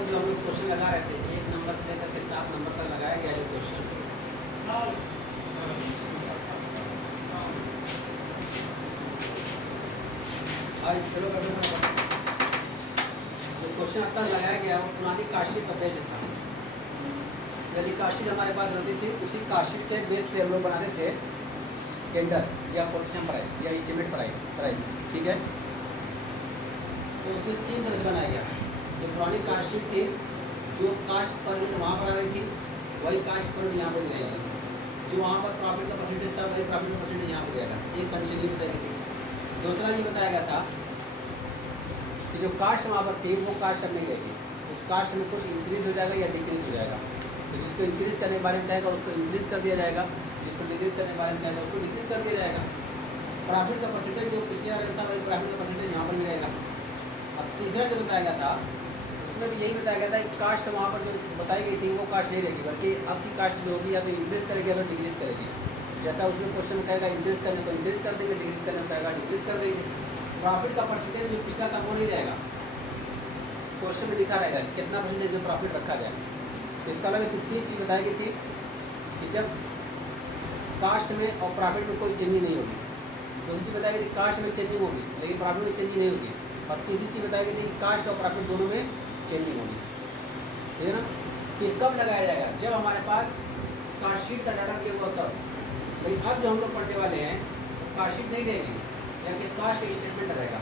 तक जो हम लोग क्वेश्चन लगा रहे थे 1 नंबर से लेकर के 7 नंबर तक लगाया गया जो क्वेश्चन, आज चलो जो क्वेश्चन अब तक लगाया गया वो पुरानी काशीट का पेज था। यदि काशीट हमारे पास रहती थी उसी काशीट के बेस से हम लोग बनाते थे टेंडर या कोटेशन प्राइस या एस्टिमेट प्राइस, ठीक है। तो उसमें 3 तरह से बनाया गया। जो पुरानी कास्टशीट थी, जो कास्ट पर यूनिट वहाँ पर आ रही थी वही कास्ट पर यूनिट यहाँ पर जाएगी। जो वहाँ पर प्रॉफिट का परसेंटेज था वही प्रॉफिट का परसेंटेज यहाँ पर जाएगा। एक कंडीशन ये बताई गई थी। दूसरा ये बताया गया था कि जो कास्ट वहाँ पर थी वो कास्ट अब नहीं रहेगी, उस कास्ट में कुछ इंक्रीज हो जाएगा या डिक्रीज हो जाएगा। तो जिसको इंक्रीज करने के बारे में कहेगा उसको इंक्रीज कर दिया जाएगा, जिसको डिक्रीज करने के बारे में कहेगा उसको डिक्रीज कर दिया जाएगा। प्रॉफिट का परसेंटेज जो पिछले बार था वही प्रॉफिट का परसेंटेज यहाँ पर मिलेगा। अब तीसरा जो बताया गया था उसमें भी यही बताया गया था कि कास्ट वहाँ पर जो बताई गई थी वो कास्ट नहीं रहेगी, बल्कि अब की कास्ट जो होगी या तो इंक्रीज करेगी या तो डिक्रीज करेगी। जैसा उसमें क्वेश्चन में कहेगा इंक्रीज करने को इंक्रीज कर देंगे, डिक्रीज करने को कहेगा डिक्रीज कर देंगे। प्रॉफिट का परसेंटेज जो पिछला था वो नहीं रहेगा, क्वेश्चन में लिखा रहेगा कितना परसेंटेज में प्रॉफिट रखा जाए। तो इसका अलावा इसमें 3 चीज़ बताई गई थी कि जब कास्ट में और प्रॉफिट में कोई चेंजिंग नहीं होगी। तो दूसरी बताई गई थी कास्ट में चेंजिंग होगी लेकिन प्रॉफिट में चेंजिंग नहीं होगी। और तीसरी चीज़ बताई गई थी कास्ट और प्रॉफिट दोनों में चेंजिंग होगी, ठीक है ना। कि कब लगाया जाएगा, जब हमारे पास कास्टशीट का डाटा दिया हुआ तब। लेकिन अब जो हम लोग पढ़ने वाले हैं कास्टशीट नहीं रहेगी, जबकि कास्ट स्टेटमेंट रहेगा।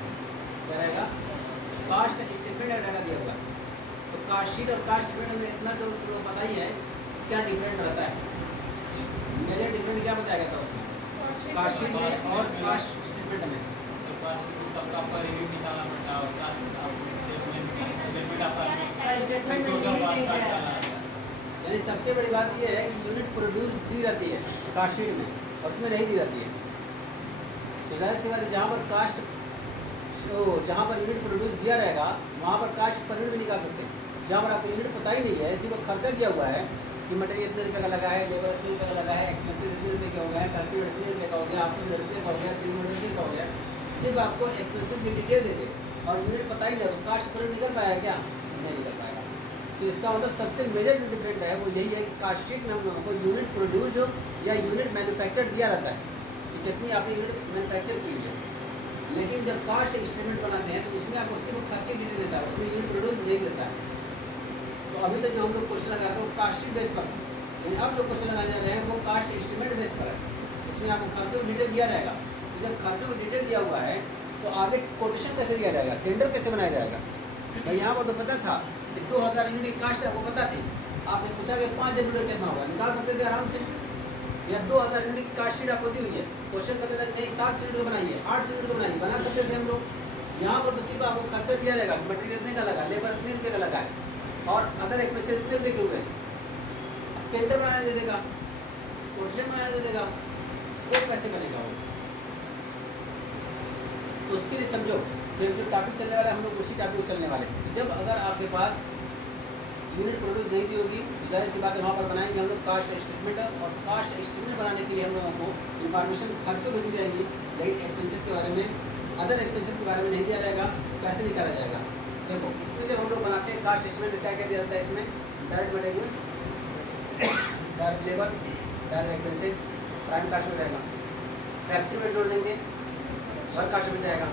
क्या रहेगा? कास्ट स्टेटमेंट का डाटा दिया हुआ। तो कास्टशीट और कास्ट स्टेटमेंट में इतना तो पता ही है क्या डिफरेंट रहता है। मेजर डिफरेंट क्या बताया गया था उसमें कास्टशीट में और कास्ट स्टेटमेंट में? यानी सबसे बड़ी बात यह है कि यूनिट प्रोड्यूस दी रहती है कास्टशीट में और उसमें नहीं दी रहती है। तो जाहिर सी बात है जहाँ पर यूनिट प्रोड्यूस दिया रहेगा वहाँ पर कास्ट पर यूनिट भी निकाल सकते हैं। जहाँ पर आपको यूनिट पता ही नहीं है, इसी को खर्चा दिया हुआ है कि मटेरियल इतने रुपये का लगा है, लेबर इतने रुपये का लगा है, एक्सपेंसिव इतने रुपये का हो गया, फैक्ट्री इतने रुपये का हो गया, ऑफिस रुपये का हो गया, सिविल रुपये का हो गया। सिर्फ आपको एक्सपेंसिव की डिटेल दे दे और यूनिट पता ही नहीं तो कास्ट पर निकल पाएगा क्या? नहीं निकल पाएगा। तो इसका मतलब सबसे मेजर जो डिफरेंट है वो यही है कि कास्टशीट में हम लोगों को यूनिट प्रोड्यूस या यूनिट मैन्युफैक्चर दिया रहता है कि कितनी आपने यूनिट मैन्युफैक्चर की है। लेकिन जब कास्ट स्टेटमेंट बनाते हैं तो उसमें आपको सिर्फ खर्चे की डिटेल देता है, उसमें यूनिट प्रोड्यूस नहीं देता है। तो अभी तक जो हम लोग क्वेश्चन लगा रहे हैं वो कास्टशीट बेस पर है, लेकिन अब जो क्वेश्चन लगाने जा रहे हैं वो कास्ट एस्टिमेट बेस पर है। उसमें आपको खर्चों की डिटेल दिया रहेगा। तो जब खर्चों की डिटेल दिया हुआ है तो आगे कोटेशन कैसे दिया जाएगा, टेंडर कैसे बनाया जाएगा? भाई यहाँ पर तो पता था कि 2000 यूनिट की कास्ट है, वो पता थी। आपने पूछा कि 5000 यूनिट कितना होगा, निकाल सकते थे आराम से। या 2000 यूनिट की कास्ट शीट आपको दी हुई है, क्वेश्चन करते थे कि नहीं 700 यूनिट को बनाइए, 800 यूनिट को बनाइए, बना सकते थे हम लोग। यहाँ पर तो सिर्फ आपको खर्चा दिया रहेगा, मटेरियल इतने का लगा, लेबर इतने रुपये का लगा है और अदर एक्सपेंसेस इतने रुपये के हुए। टेंडर बनाने दे देगा, क्वेश्चन बनाने दे देगा, वो कैसे बनेगा वो? तो उसके लिए समझो फिर जो टॉपिक चलने वाला है हम लोग उसी टॉपिक चलने वाले। जब अगर आपके पास यूनिट प्रोड्यूस नहीं दी होगी तो जाहिर सी बात है वहाँ पर बनाएंगे हम लोग कास्ट एस्टिमेट। और कास्ट एस्टिमेट बनाने के लिए हम लोगों को इन्फॉर्मेशन खर्चों की दी जाएगी, लेकिन एक्सपेंसेस के बारे में, अदर एक्सपेंसेस के बारे में नहीं दिया जाएगा। कैसे निकाला जाएगा? देखो इसमें जब हम लोग बनाते हैं कास्ट एस्टिमेट क्या क्या दिया जाता है इसमें? Direct material, direct labour, direct expenses, prime cost में जाएगा, फैक्ट्री में जोड़ देंगे वर्क कास्ट में जाएगा,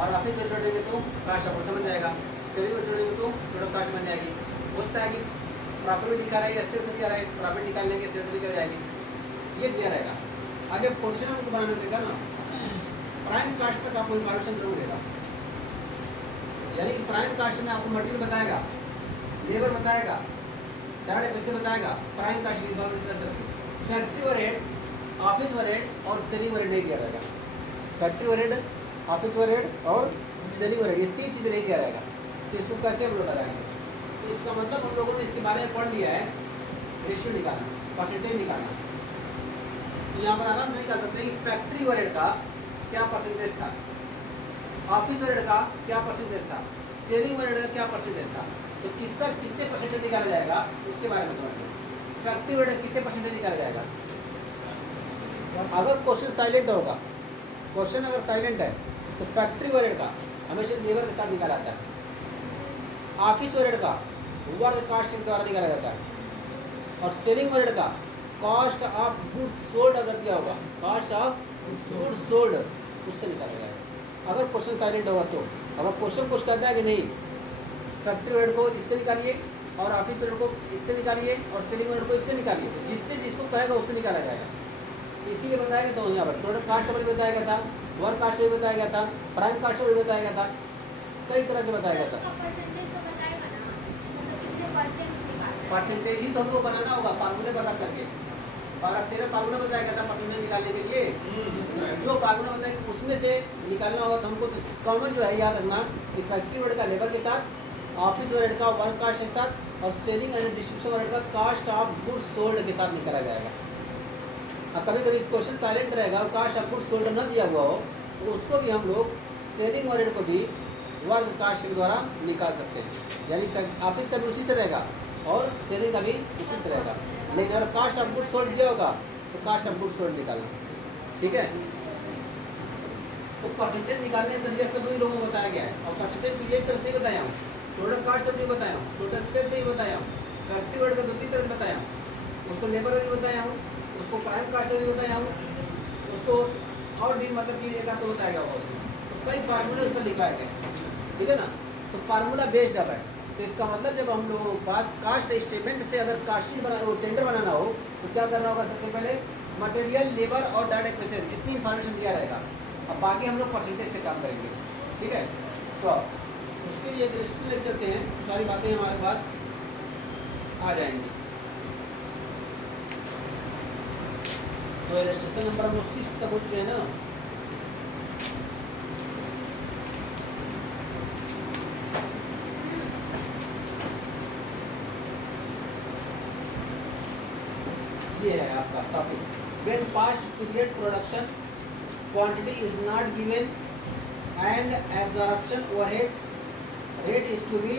और ऑफिस में जोड़ देंगे तो कास्ट ऑपरेशन में जाएगा, सेलिंग में जोड़ेंगे तो प्रोडक्ट कास्ट बन जाएगी। होता है कि प्रॉफिट भी दिखा रहा है या सेल्स दिखा रहा है, प्रॉफिट निकाल लेंगे सेल्स निकल जाएगी, ये दिया रहेगा। आगे पोर्शन हमको बनाने देगा ना, प्राइम कास्ट तक आपको इन्फॉर्मेशन जरूर देगा। यानी कि प्राइम कास्ट में आपको मटेरियल बताएगा, लेबर बताएगा, डायरेक्ट पैसे बताएगा, प्राइम कास्ट की इन्फॉर्मेशन पता चलती है। फैक्ट्री ओवरहेड, ऑफिस ओवरहेड और सेलिंग ओवरहेड नहीं दिया रहेगा। फैक्ट्री ओवरहेड, ऑफिस ओवरहेड और सेलिंग ओवरहेड ये 3 चीज़ें नहीं दिया रहेगा। तो इसको कैसे हम लोग लगाएंगे? तो इसका मतलब हम लोगों ने इसके बारे में पढ़ लिया है, रेशियो निकालना, परसेंटेज निकालना। तो यहाँ पर आराम से निकाल सकते हैं कि फैक्ट्री ओवरहेड का क्या परसेंटेज था, ऑफिस ओवरहेड का क्या परसेंटेज था, सेलिंग ओवरहेड का क्या परसेंटेज था। तो किसका किससे परसेंटेज निकाला जाएगा उसके बारे में समझ लो। फैक्ट्री ओवरहेड किससे परसेंटेज निकाला जाएगा? अगर क्वेश्चन साइलेंट होगा, क्वेश्चन अगर साइलेंट है तो फैक्ट्री ओवरहेड का हमेशा लेबर के साथ निकाला आता है। ऑफिस ओवरहेड का वर्क कॉस्ट के द्वारा निकाला जाता है, और सेलिंग ओवरहेड का कॉस्ट ऑफ गुड्स सोल्ड अगर दिया होगा, कॉस्ट ऑफ गुड्स सोल्ड उससे निकाला जाएगा। अगर क्वेश्चन साइलेंट होगा तो, अगर क्वेश्चन कुछ कहता है कि नहीं फैक्ट्री ओवरहेड को इससे निकालिए और ऑफिस ओवरहेड को इससे निकालिए और सेलिंग ओवरहेड को इससे निकालिए, तो जिससे जिसको कहेगा उससे निकाला जाएगा। इसीलिए बताया गया था यहाँ पर टोटल कास्ट भी बताया गया था, वर्क कास्ट भी बताया गया था, प्राइम कास्ट भी बताया गया था, कई तरह से बताया गया था। परसेंटेज ही तो हमको बनाना होगा फार्मूले पर रख करके, 12-13 फार्मूला बताया गया था परसेंटेज निकालने के लिए। जो फार्मूला बताया उसमें से निकालना होगा तो हमको कॉमन जो है याद रखना कि फैक्ट्री ओवरहेड का लेबर के साथ, ऑफिस ओवरहेड का वर्क कास्ट के साथ और सेलिंग एंड डिस्ट्रीब्यूशन ओवरहेड का कास्ट ऑफ गुड्स सोल्ड के साथ निकाला जाएगा। और कभी कभी क्वेश्चन साइलेंट रहेगा और कास्ट ऑफ गुड्स सोल्ड न दिया हुआ हो तो उसको भी हम लोग सेलिंग ओवरहेड को भी वर्क कास्ट के द्वारा निकाल सकते हैं, यानी ऑफिस का भी उसी से रहेगा और सेलिंग का भी उसी से रहेगा। लेकिन अगर कास्ट ऑफ गुड्स सोल्ड दिया होगा तो कास्ट ऑफ गुड्स सोल्ड निकालना, ठीक है। तो परसेंटेज निकालने के तरीके सभी लोगों को बताया गया है, और परसेंटेज भी एक तरह से बताया हूँ, टोटल कास्ट भी बताया हूँ, टोटल सेल भी बताया हूँ, फैक्ट्री ओवरहेड का 2-3 तरह से बताया हूँ, उसको लेबर भी बताया हूँ, उसको प्राइम कास्ट भी बताया हूँ, उसको और भी मतलब कि एक तो बताया गया होगा उसमें, तो कई फार्मूले उस पर लिखवाए गए, ठीक है ना। तो फार्मूला बेस्ड अब है, तो इसका मतलब जब हम लोगों के पास कास्ट स्टेटमेंट से अगर कास्टिंग वो टेंडर बनाना हो तो क्या करना होगा, सबसे पहले मटेरियल, लेबर और डायरेक्ट पेसेंट इतनी इन्फॉर्मेशन दिया रहेगा, अब बाकी हम लोग परसेंटेज से काम करेंगे, ठीक है। तो उसके लिए दृष्टि ले चलते हैं, सारी बातें हमारे पास आ जाएंगी। तो रजिस्ट्रेशन नंबर हम 80 तक हो चुके हैं ना। ये है आपका topic, when past period production quantity is not given and absorption overhead rate is to be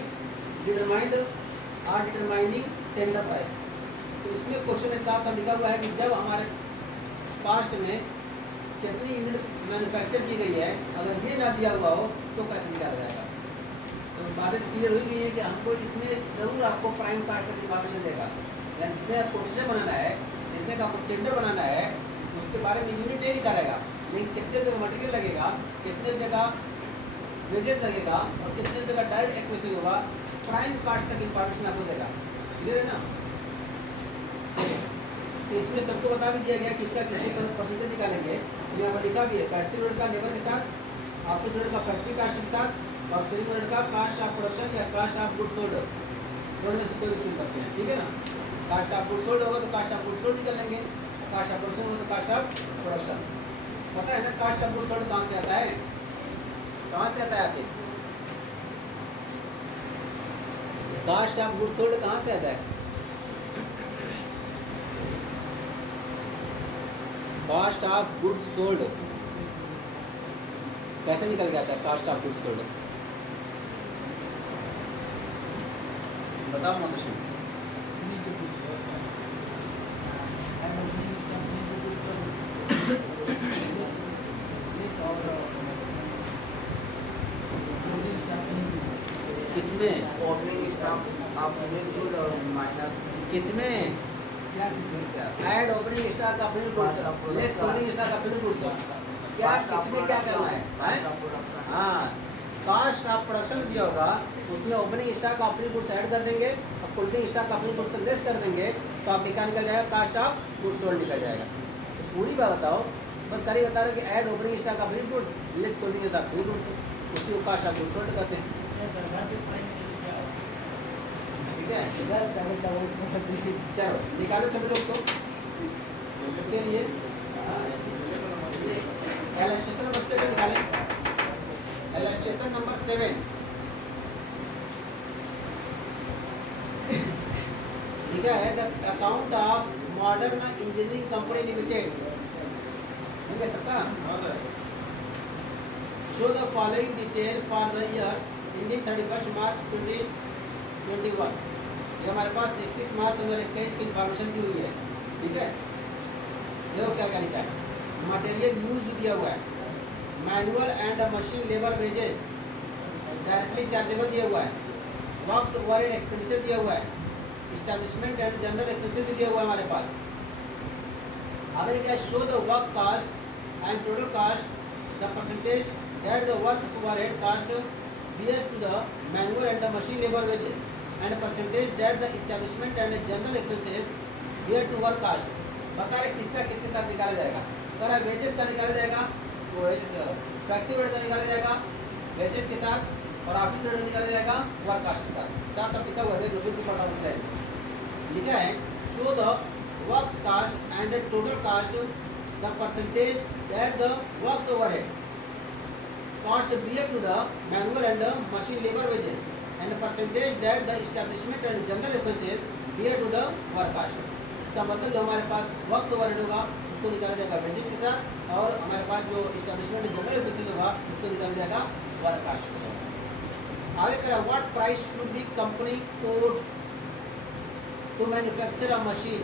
determined or determining tender price। तो इसमें क्वेश्चन में साफ साफ लिखा हुआ है कि जब हमारे पास्ट में कितनी यूनिट मैन्युफैक्चर की गई है, अगर ये ना दिया हुआ हो तो कैसे निकाला जाएगा। तो बातें क्लियर हुई गई है कि हमको इसमें ज़रूर आपको प्राइम कास्ट का इन्फॉर्मेशन देगा, यानी जितने आपको क्वेश्चन बनाना है, जितने का आपको टेंडर बनाना है उसके बारे में यूनिट नहीं करेगा, लेकिन कितने रुपये का मटेरियल लगेगा, कितने रुपये का वेजेज लगेगा और कितने रुपये का डायरेक्ट एक्विजिशन होगा, प्राइम कास्ट तक इन्फॉर्मेशन आपको देगा, क्लियर है ना। तो इसमें सबको बता भी दिया गया कि इसका किसी परसेंटेज निकालेंगे, यहाँ पर लिखा भी है फैक्ट्री ओवरहेड का लेबर के साथ, ऑफिस ओवरहेड का फैक्ट्री कास्ट के साथ और सेलिंग ओवरहेड का कास्ट ऑफ प्रोडक्शन या कास्ट ऑफ गुड्स सोल्ड, दोनों में से कोई भी चुन सकते हैं, ठीक है ना। कास्ट ऑफ गुड्स सोल्ड होगा तो कास्ट ऑफ गुड्स सोल्ड निकल लेंगे, कास्ट ऑफ प्रोडक्शन होगा तो कास्ट ऑफ प्रोडक्शन। पता है ना कास्ट ऑफ गुड्स सोल्ड कहाँ से आता है, कहाँ से आता है आपके, कास्ट ऑफ गुड्स सोल्ड कहाँ से आता है, कास्ट ऑफ गुड्स सोल्ड कैसे निकल के आता है, कास्ट ऑफ गुड्स सोल्ड बताओ मधुश्री। किसमें opening stock of finished good और माइनस किसमें ऐड ओपनिंग स्टॉक का finish goods less closing stock का फिनिश गुड्स, क्या किसमें क्या करना है, हाँ कास्ट ऑफ प्रोडक्शन दिया होगा उसमें ओपनिंग स्टॉक का फिनिश गुड्स ऐड कर देंगे और क्लोजिंग स्टॉक का फिनिश गुड्स लेस कर देंगे तो आपके क्या निकल जाएगा, कास्ट ऑफ गुड्स सोल्ड निकल जाएगा। तो पूरी बात बताओ, बस खाली बता रहे हो कि ऐड ओपनिंग स्टॉक का finish goods less closing stock finish goods, उसी को कास्ट ऑफ गुड्स सोल्ड करते हैं, ठीक है। चलो निकालो सभी लोग, तो इसके लिए एलस्ट्रेशन नंबर 7 निकालें। एलस्ट्रेशन नंबर 7 लिखा है the account of modern engineering company limited, ठीक है सबका। Show the following detail for the year ending 31 मार्च 2021। ये हमारे पास 31 मार्च 2021 की इन्फॉर्मेशन दी हुई है, ठीक है। देखो क्या क्या लिखा है, मटेरियल यूज दिया हुआ है, manual and machine labour wages directly chargeable दिया हुआ है, वर्क्स ओवरहेड एक्सपेंडिचर दिया हुआ है, इस्टेब्लिशमेंट एंड जनरल एक्सपेंसेस भी दिया हुआ है हमारे पास। आगे क्या, show the work cost and total cost the percentage that the work overhead cost bears to the manual and the machine labor wages and percentage that the establishment and general expenses bear to work cost। बता रहे किसका किसके साथ निकाला जाएगा, कह रहा wages का निकाला जाएगा, वो फैक्ट्री रेट का निकाला जाएगा वेजेस के साथ, और ऑफिस रेट निकाला जाएगा वर्क कास्ट के साथ। साफ साफ लिखा हुआ है, जो फिर से पढ़ा हुआ है, लिखा है show the works cost and the total cost the percentage that the works overhead cost bear to the manual and the machine labor wages and the percentage that the establishment and general expenses bear to the work cost। इसका मतलब जो हमारे पास works overhead होगा उसको निकाला जाएगा wages के साथ, और हमारे पास जो इस्टेब्लिशमेंट जनरल एक्सपेंसेस होगा उसको निकाला जाएगा वर्क कास्ट के साथ। आगे कह रहा है what price should be company code to manufacture a machine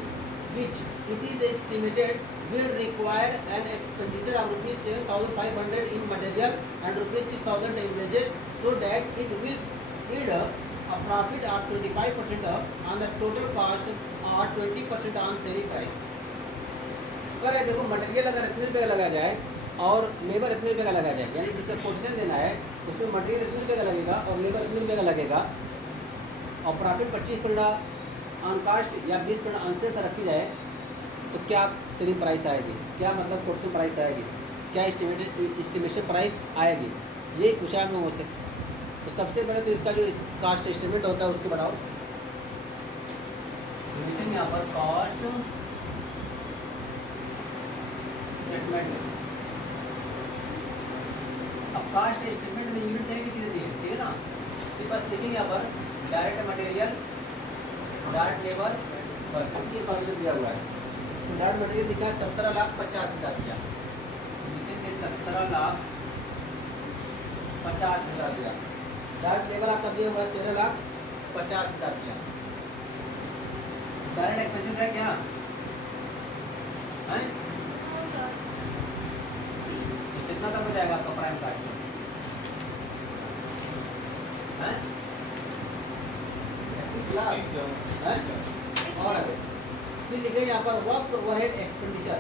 which it is estimated will require an expenditure of rupees 7,500 in material and rupees 6,000 in wages, so that it will yield a profit of 25% on the total cost or 20% on selling price। अगर है देखो material अगर इतने रुपये का लगा जाए और लेबर इतने रुपये का लगा जाए, यानी जिसे कोटेशन देना है उसमें मटेरियल इतने रुपये का लगेगा और लेबर इतने रुपये का लगेगा, और प्रॉफिट 25% ऑन कास्ट या 20% ऑन सेल रखी जाए, तो क्या सेलिंग प्राइस आएगी, क्या मतलब कोटेशन प्राइस आएगी, क्या एस्टिमेशन प्राइस आएगी, ये पूछा है हम लोगों से। तो सबसे पहले तो इसका जो कास्ट एस्टिमेट होता है उसको बनाओ, लिखेंगे यहाँ पर कॉस्ट स्टेटमेंट। अब कास्ट एस्टिमेट में यूनिट है कितनी दी है, ठीक है ना, सिर्फ बस लिखेंगे यहाँ पर डायरेक्ट मटेरियल, डायरेक्ट लेबर, बस इतनी इन्फॉर्मेशन दिया हुआ है। तो डायरेक्ट मटेरियल लिखा है 17,50,000 रुपया, लिखेंगे 17,50,000 रुपया। डायरेक्ट लेबर आपका दिया हुआ है 13,50,000 रुपया। डायरेक्ट एक्सपेंसेस है क्या है, कितना तक हो जाएगा आपका प्राइम कास्ट है, 31 लाख है। और आगे फिर लिखे यहाँ पर वर्क्स ओवरहेड एक्सपेंडिचर,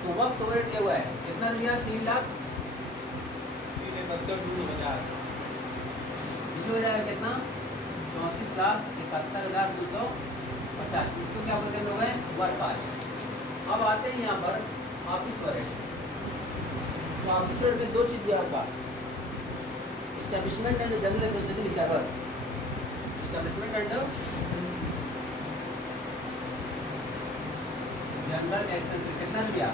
तो वर्क्स ओवरहेड क्या हुआ है, कितना रुपया, 3,71,000, ये हो जाएगा कितना, 34,71,285। इसको क्या बोलते हैं लोग हैं, वर्क कास्ट। अब आते हैं यहाँ पर ऑफिस ओवरहेड, तो ऑफिस ओवरहेड में दो चीज़ दिया होगा, इस्टेब्लिशमेंट एंड जनरल एक्सपेंसेस लिखा है बस, इस्टेब्लिशमेंट एंड जनरल एक्सपेंसेस कितना रुपया,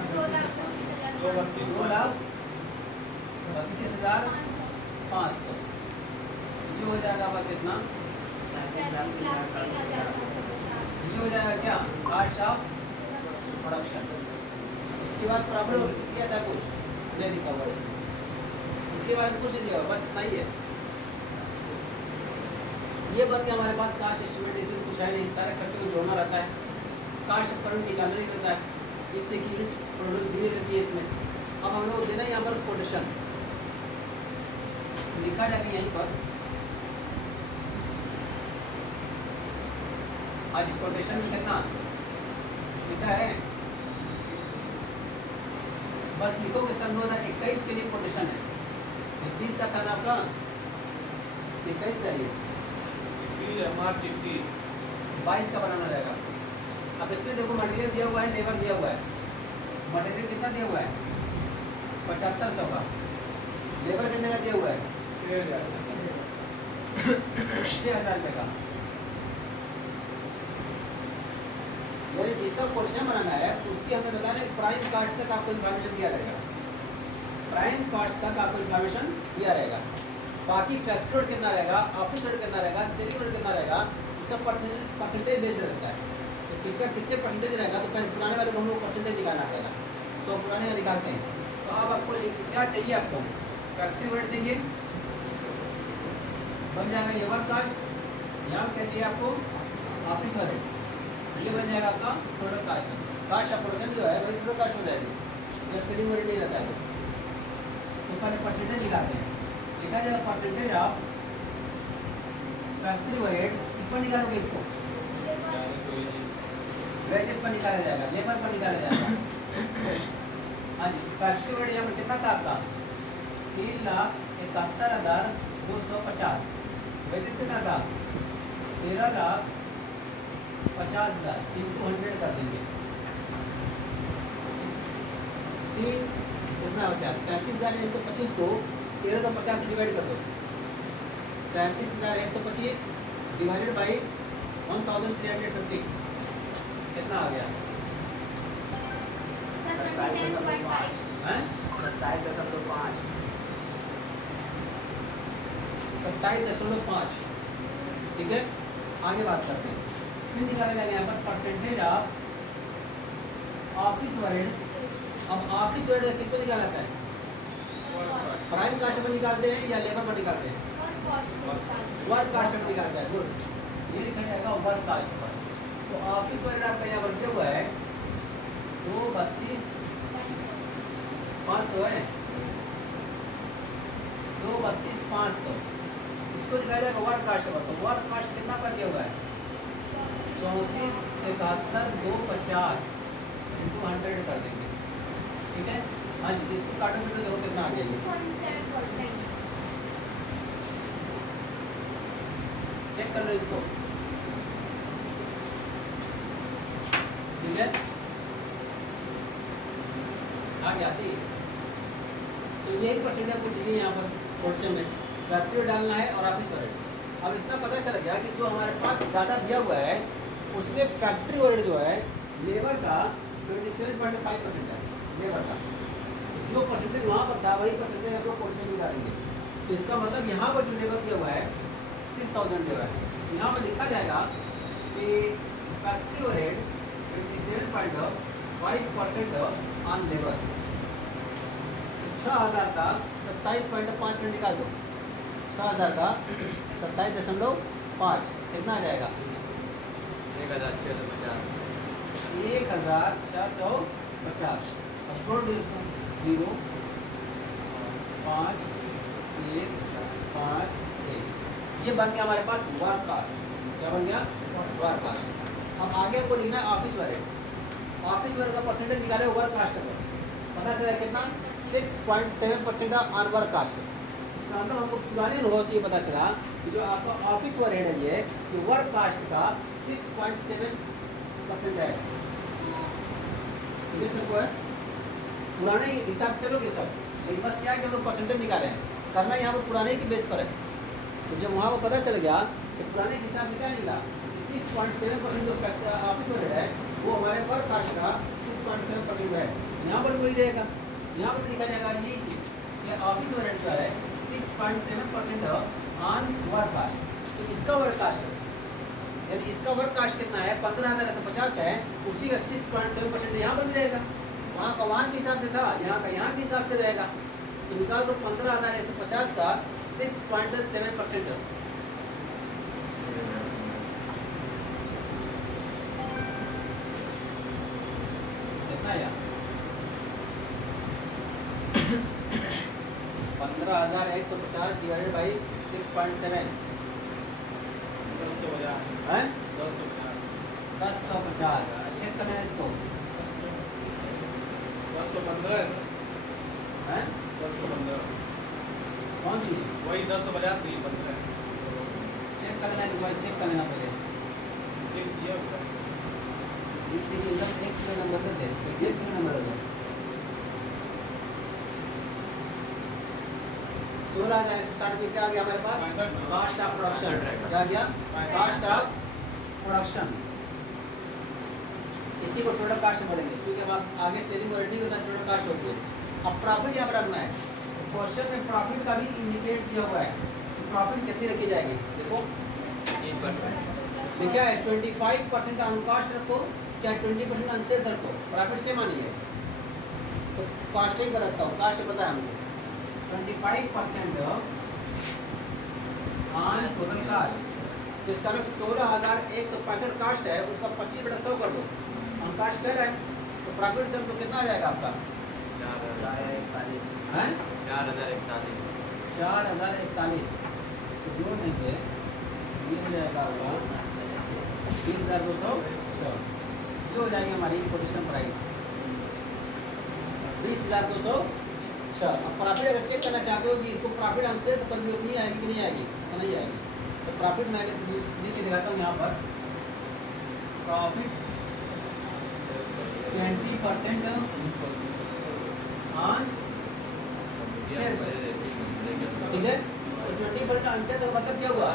2,32,500, ये हो जाएगा आपका कितना, ये हो जाएगा क्या, कास्ट ऑफ प्रोडक्शन। उसके बाद प्रॉब्लम किया था कुछ नहीं लिखा हुआ, इसके बारे में कुछ नहीं दिया हुआ, बस इतना ही है। ये बन के हमारे पास कास्ट एस्टिमेट, इसमें कुछ है नहीं, सारे खर्चों को जोड़ना रहता है, कास्ट अपॉइंट निकालना नहीं रहता है, इससे कि प्रोडक्ट दी रहती है इसमें। अब हम लोग देना यहाँ पर कोटेशन लिखा जाएगा यहीं पर, आज कोटेशन में कितना लिखा है, बस लिखोगे सन 2021 के लिए कोटेशन है, 20 का था ना आपका, 21 का ये मार्च 21, 22 का बनाना रहेगा। अब इसमें देखो मटेरियल दिया हुआ है, लेबर दिया हुआ है, मटेरियल कितना दिया हुआ है, 7500 का, लेबर कितने का दिया हुआ है, 6,000 रुपये का। यानी जिसका कोटेशन बनाना है उसकी हमें बताना है प्राइम कास्ट तक आपको इन्फॉर्मेशन दिया रहेगा, प्राइम कास्ट तक आपको इन्फॉर्मेशन दिया रहेगा। बाकी फैक्ट्री रेट कितना रहेगा, ऑफिस रेट कितना रहेगा, सेलिंग रेट कितना रहेगा, वो सब परसेंटेज बेस्ड रहता है। तो किसका किससे परसेंटेज रहेगा, तो पहले पुराने वाले को हम लोग परसेंटेज निकालना पड़ेगा, तो पुराने वाले निकालते हैं। तो अब आपको क्या चाहिए, आपको फैक्ट्री रेट चाहिए, बन जाएगा ये वर्क कास्ट। यहाँ क्या चाहिए आपको, ऑफिस रेट, ये बन जाएगा आपका total cost. Cost of production जो है वही टोटल कास्ट हो जाएगी जब सेलिंग रेट नहीं रहता है। तो पहले परसेंटेज निकालते हैं, लिखा जाएगा परसेंटेज ऑफ फैक्ट्री ओवरहेड किस पर निकालोगे इसको? वेजेस पर निकाला जाएगा, लेबर पर निकाला जाएगा। हाँ जी, फैक्ट्री ओवरहेड यहाँ पर कितना था आपका? 3,71,250। वेजेस कितना था? 13,50,000 इंटू 100 कर देंगे। कितना बचा? 37,125 को 13,50 से डिवाइड कर दो। 37,125 डिवाइडेड बाई 1,350 कितना आ गया? 27.5 हैं? 27.5 27.5। ठीक है, आगे बात करते हैं। फिर निकाला जाएगा यहाँ पर परसेंटेज ऑफ ऑफिस ओवरहेड। अब ऑफिस ओवरहेड किस पर निकाला जाता है? प्राइम कास्ट पर निकालते हैं या लेबर पर निकालते हैं? वर्क कास्ट पर निकालते हैं। गुड, ये लिखा जाएगा वर्क कास्ट पर। तो ऑफिस ओवरहेड आपका यहाँ बन हुआ है 232,500 है, 232,500। इसको निकाला जाएगा वर्क कास्ट पर। तो वर्क कास्ट कितना कर दिया हुआ है? 34,71,250 इंटू 100 कर देंगे। ठीक है, हाँ जी, इसको काटो फिर देखो कितना आ गया। चेक कर लो इसको। ठीक है, आगे आती है। तो यही परसेंटेज पूछेगी यहाँ पर क्वेश्चन में, फैक्ट्री डालना है और ऑफिस ओवरहेड। अब इतना पता चल गया कि जो हमारे पास डाटा दिया हुआ है उसमें फैक्ट्री ओवरहेड जो है लेबर का 27.5% है। लेबर का जो परसेंटेज वहाँ पर था वही परसेंटेज हम लोग क्वेश्चन में डालेंगे। तो इसका मतलब यहाँ पर जो लेबर दिया हुआ है 6,000 लेबर है। यहाँ पर लिखा जाएगा कि फैक्ट्री ओवरहेड 27.5% ऑन लेबर। 6,000 का 27.5% निकाल दो। 6,000 का 27.5 कितना आ जाएगा? 1,650। अब छोड़ दो इसको, 0 5 1 5 1। ये बन गया हमारे पास वर्क कास्ट। क्या बन गया? Work cost. अब आगे आपको लिखना है ऑफिस ओवरहेड। ऑफिस ओवरहेड का परसेंटेज निकाले वर्क कास्ट पर। पता चला कितना? 6.7% ऑन वर्क कास्ट। इसका मतलब हमको पुराने अनुभव से ये पता चला कि जो आपका ऑफिस ओवरहेड है ये वर्क कास्ट का 6.7% है। ठीक है सबको? है पुराने हिसाब से चलोगे सब, लेकिन बस क्या है कि हम लोग परसेंटेज निकाले हैं, करना यहाँ पर पुराने के बेस पर है। तो जब वहाँ पर पता चल गया कि पुराने के हिसाब से क्या निकला कि 6.7% जो ऑफिस ओवरहेड है वो हमारे वर्क कास्ट का 6.7% है। यहाँ पर वही रहेगा, यहाँ पर लिखा जाएगा यही चीज़ कि ऑफिस ओवरहेड जो है 6.7% ऑन वर्क कास्ट। तो इसका वर्क कास्ट यानी इसका वर्क कास्ट कितना है? 15,050 है, उसी का 6.7% यहाँ पर भी रहेगा। वहाँ का वहाँ के हिसाब से था, यहाँ का यहाँ के हिसाब से रहेगा। तो निकाल दो 15,150 का 6.7%। कितना है? 15,150 डिवाइडेड बाई 6.7 है 1050। चेक करना है इसको। 1015 है 1015 कौन सी? वही 1050 नहीं 15 चेक करना है, चेक कर लेना पहले। चेक किया होगा। एक सेकंड नंबर कर दे, एक सेकंड नंबर दे। 16,160 रुपये क्या आ गया हमारे पास? Cast of production. क्या आ गया? Cost of production. इसी को टोटल कास्ट पढ़ेंगे क्योंकि अब आप आगे सेलिंग और रेटिंग होता है, टोटल कास्ट होती है। अब प्रॉफिट यहाँ पर रखना है। तो क्वेश्चन में प्रॉफिट का भी इंडिकेट दिया हुआ है। तो प्रॉफिट कितनी रखी जाएगी? देखो लिखा है 25% ऑन कास्ट रखो चाहे 20% ऑन सेल्स रखो, प्रॉफिट सेम आनी है। तो कास्टिंग का रखता हूँ, कास्ट पता है हमको 25% ऑन टोटल कास्ट। तो इसका 16,165 कास्ट है, उसका 25/100 कर दो। हम कास्ट कर रहे हैं तो प्रॉफिट तक तो कितना आ जाएगा आपका? 4,041 4,041। इसको जोड़ देंगे ये हो जाएगा होगा 20,206, ये हो जाएगी हमारी पोजीशन प्राइस 20,206। अब प्रॉफिट अगर चेक करना चाहते हो कि इसको प्रॉफिट अनसेट पर भी उतनी आएगी कि नहीं आएगी, तो नहीं आएगी। तो प्रॉफिट मैं नीचे दिखाता हूँ यहाँ पर, प्रॉफिट 20% ऑन सेल, ठीक है। तो 20% ऑन सेल का मतलब क्या हुआ,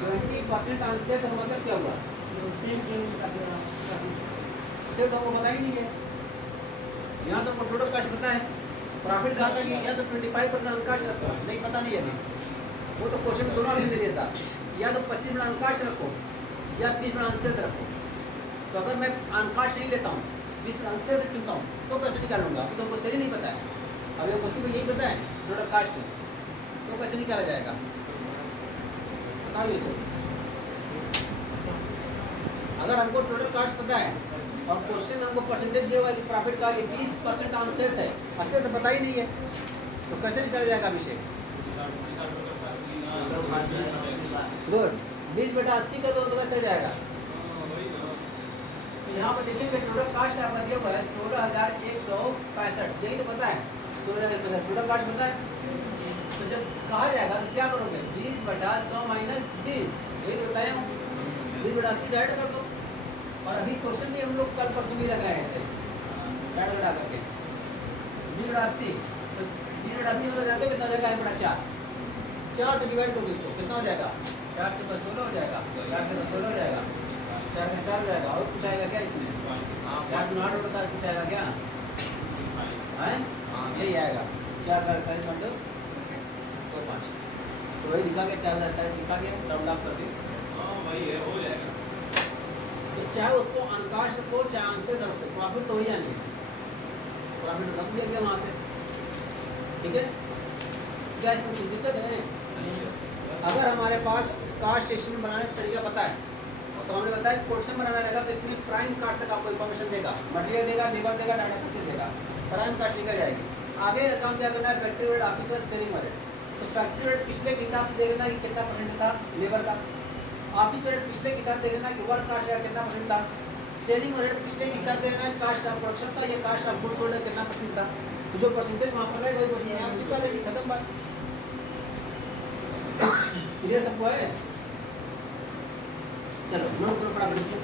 20% ऑन सेल का मतलब क्या हुआ, सेल तो हमको पता ही नहीं है। यहाँ तो टोटल कास्ट पता है, प्रॉफिट कहा था कि या तो 25% अनकास्ट रखो, नहीं पता नहीं है अभी, वो तो क्वेश्चन दोनों में दे देता, या तो 25% अनकास्ट रखो या 20% अनसेल्स रखो। तो अगर मैं अनकास्ट नहीं लेता हूँ, 20% अनसेल्स चुनता हूँ, तो कैसे निकालूंगा, अभी तो हमको सेल ही नहीं पता है। अभी हमको सिर्फ यही पता है टोटल कास्ट, तो कैसे निकाला जाएगा, बताओ ये सब। अगर हमको टोटल कास्ट पता है और क्वेश्चन में हमको परसेंटेज दिया हुआ है कि प्रॉफिट का 20% ऑन सेल्स है, असेल तो पता ही नहीं है, तो कैसे निकाला जाएगा विषय। गुड, 20/80 कर दो तो पता चल जाएगा। तो यहाँ पर देखेंगे टोटल कास्ट आपका दिया हुआ है 16,165, यही तो पता है 16,165 टोटल कास्ट पता है। तो जब कहा जाएगा तो क्या करोगे, 20/100 माइनस 20, यही तो बताया हूँ, 20/80 ऐड कर दो। और अभी क्वेश्चन भी हम लोग कल परसों भी लगाए ऐसे ऐड घटा करके 20/80, तो 20/80 मतलब जानते हो कितना हो जाएगा, 1/4, 4 से डिवाइड करोगे इसको कितना हो जाएगा, 4 से 16 हो जाएगा, 4 से 16 हो जाएगा, 4 में 4 हो जाएगा। और कुछ आएगा क्या इसमें, 4 में 8 होता है, कुछ आएगा क्या है, यही आएगा 4,48 तो 5, तो वही लिखा गया 4,48 लिखा गया, राउंड ऑफ करके वही है, हो जाएगा। तो चाहे उसको अनकास्ट रखो चाहे आंसर रखो, प्रॉफिट तो ही जानी है, प्रॉफिट रख दिया गया वहाँ पे, ठीक है। क्या इसमें कुछ दिक्कत है, अगर हमारे पास कास्ट स्टेटमेंट बनाने का तरीका पता है, तो हमने बताया क्वेश्चन बनाना रहेगा तो इसमें प्राइम कास्ट तक आपको इन्फॉर्मेशन देगा, मटेरियल देगा, लेबर देगा, डाटा पीसी देगा, प्राइम कास्ट निकल जाएगी। आगे काम क्या करना है, factory rate, officer, selling rate. तो फैक्ट्री रेट पिछले के हिसाब से देखना कि कितना परसेंट था लेबर का, ऑफिस रेट पिछले के साथ देखना कि वर्क कास्ट का कितना परसेंट था, सेलिंग रेट पिछले के साथ देखना है कास्ट ऑफ प्रोडक्शन का, ये कास्ट ऑफ गुड्स सोल्ड कितना परसेंट था। तो जो परसेंटेज वहाँ पर रहेगा वही परसेंटेज यहाँ चिपका देगी, खत्म बात। क्लियर सबको है, चलो नोट करो फटाफट इसको।